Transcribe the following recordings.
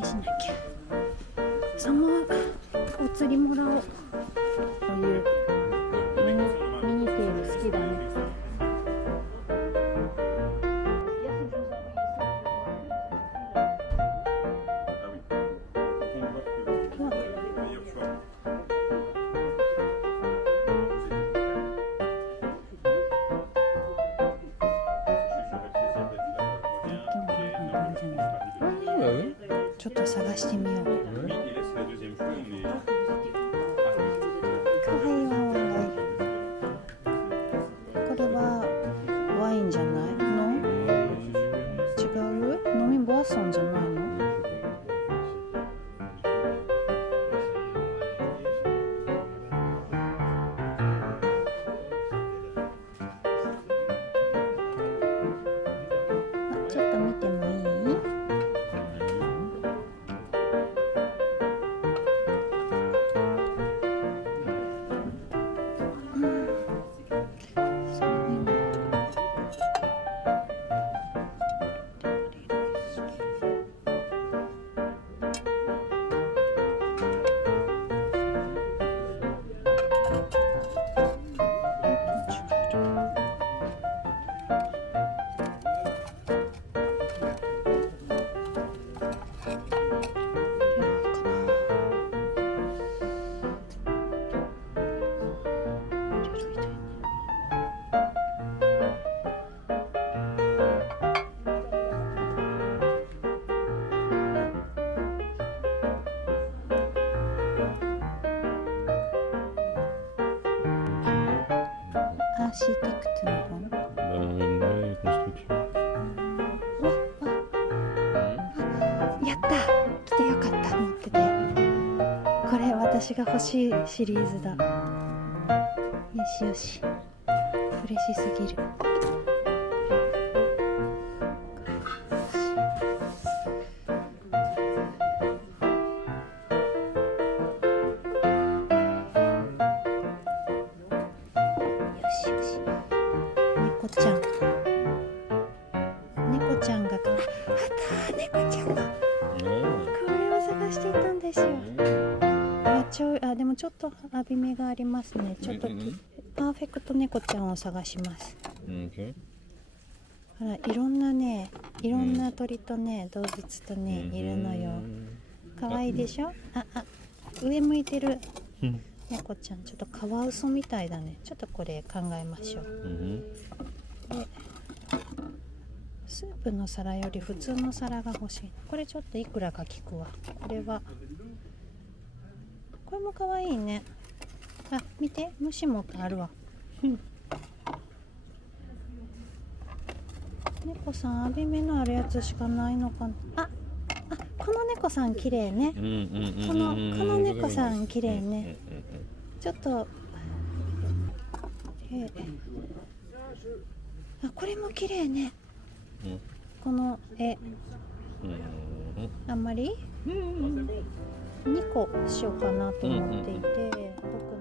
れしなきゃ。サマーお釣りもらおう。こういうミニテール好きだね。ちょっと探してみよう。かわいいわ。これはワインじゃないの？違う？飲みボアソンじゃないの？ちょっと見てもいい？アーシテクトの本。やった！来てよかった。持ってて。これ私が欲しいシリーズだ。よしよし。嬉しすぎる。猫ちゃん。猫ちゃんがあったー、猫ちゃんが。これを探していたんですよ。でもちょっと網目がありますね。ちょっとパーフェクト猫ちゃんを探します。ほら、いろんな鳥とね、動物とね、いるのよ。かわいいでしょ？上向いてる猫ちゃん、ちょっとカワウソみたいだね。ちょっとこれ考えましょう。で、スープの皿より普通の皿が欲しい。これちょっといくらか聞くわ。これもかわいいね。見て、虫もあるわ。猫さん、網目のあるやつしかないのかな。この猫さん綺麗ね。この猫さん綺麗ね。ちょっと、これも綺麗ね。この絵。あんまり2個しようかなと思っていて、僕の。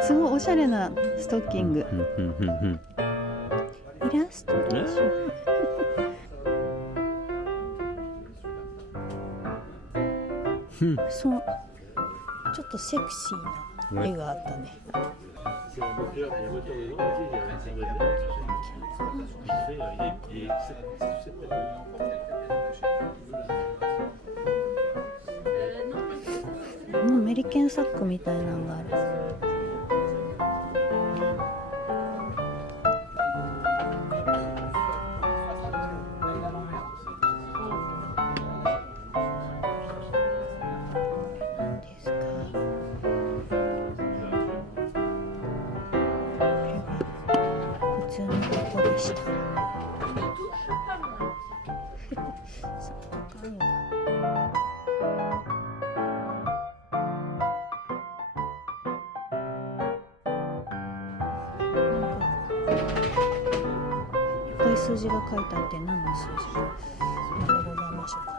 すごいおしゃれなストッキング。イラストレーション。そう、ちょっとセクシーな絵があったね。C'est un moteur dedans aussi, il y a un symboleメリケンサックみたいなのがある。数字が書いてあって、何の数字かございましょうか。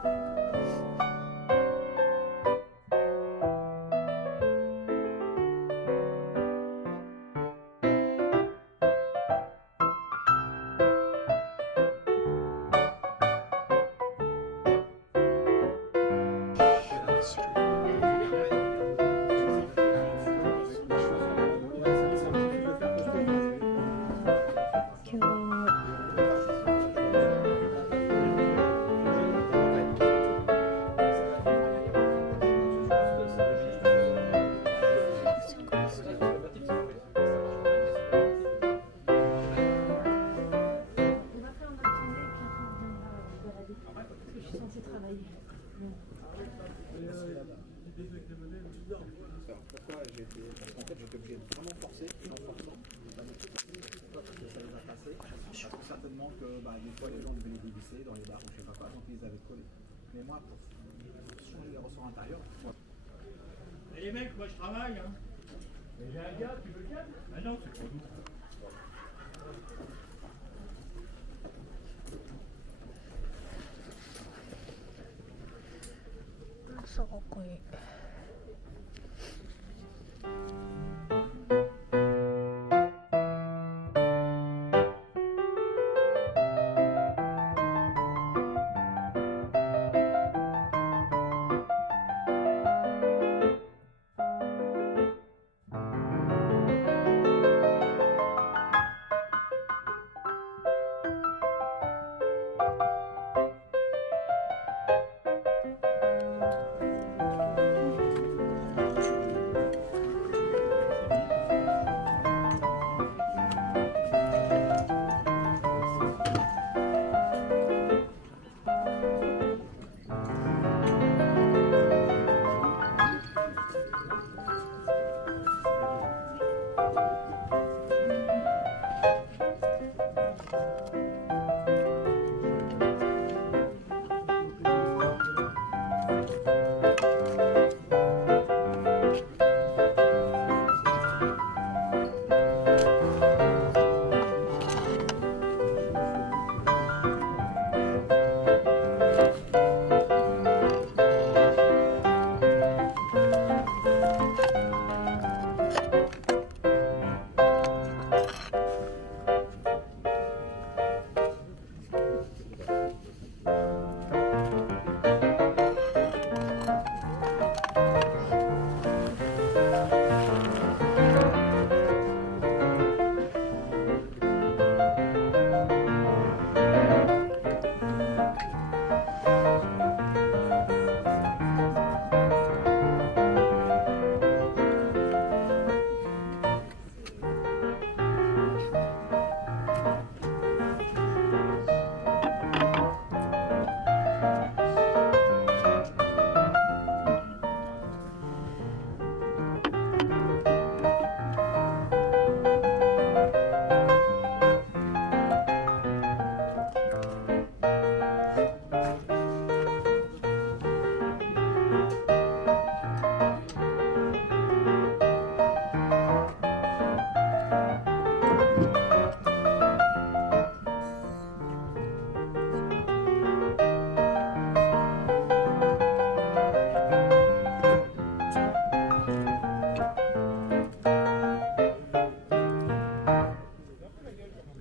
Pourquoi j'étais. Parce qu'en fait, j'étais obligé de vraiment forcer en forçant, notamment parce que ça les a passés. Parce que certainement que des fois les gens devaient les dévisser dans les bars ou je sais pas quoi, donc ils les avaient collés. Mais moi, pour changer les ressorts intérieurs. Et les mecs, moi je travaille, hein. Et j'ai un gars, tu veux le câble? Ah non, c'est pour nous. すごくいい。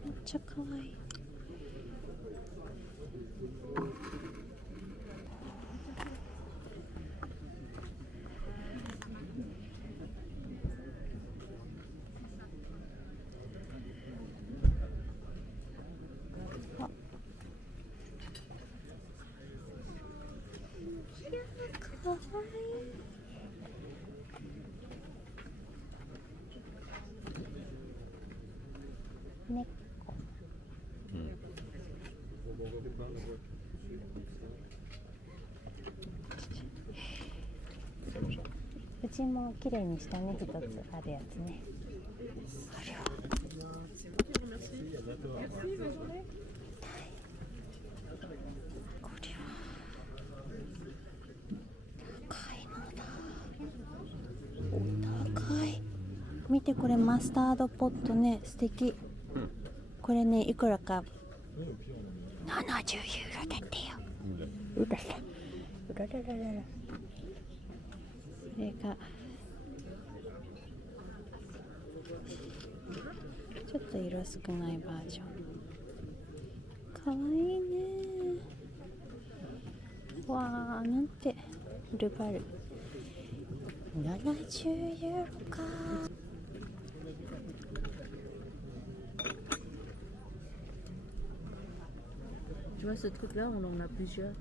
めっちゃ可愛い。うちも綺麗にしたね、一つあるやつね。あるよ。これは高いのだ。高い。見てこれマスタードポットね、素敵。これね、いくらか70ユーロだってよ。うららうららららら。それがちょっと色少ないバージョン。かわいいね。わー、なんてルバル70ユーロか。Tu vois ce truc là, on en a plusieurs.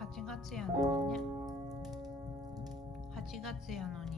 ?8 月やのにね。8月やのに。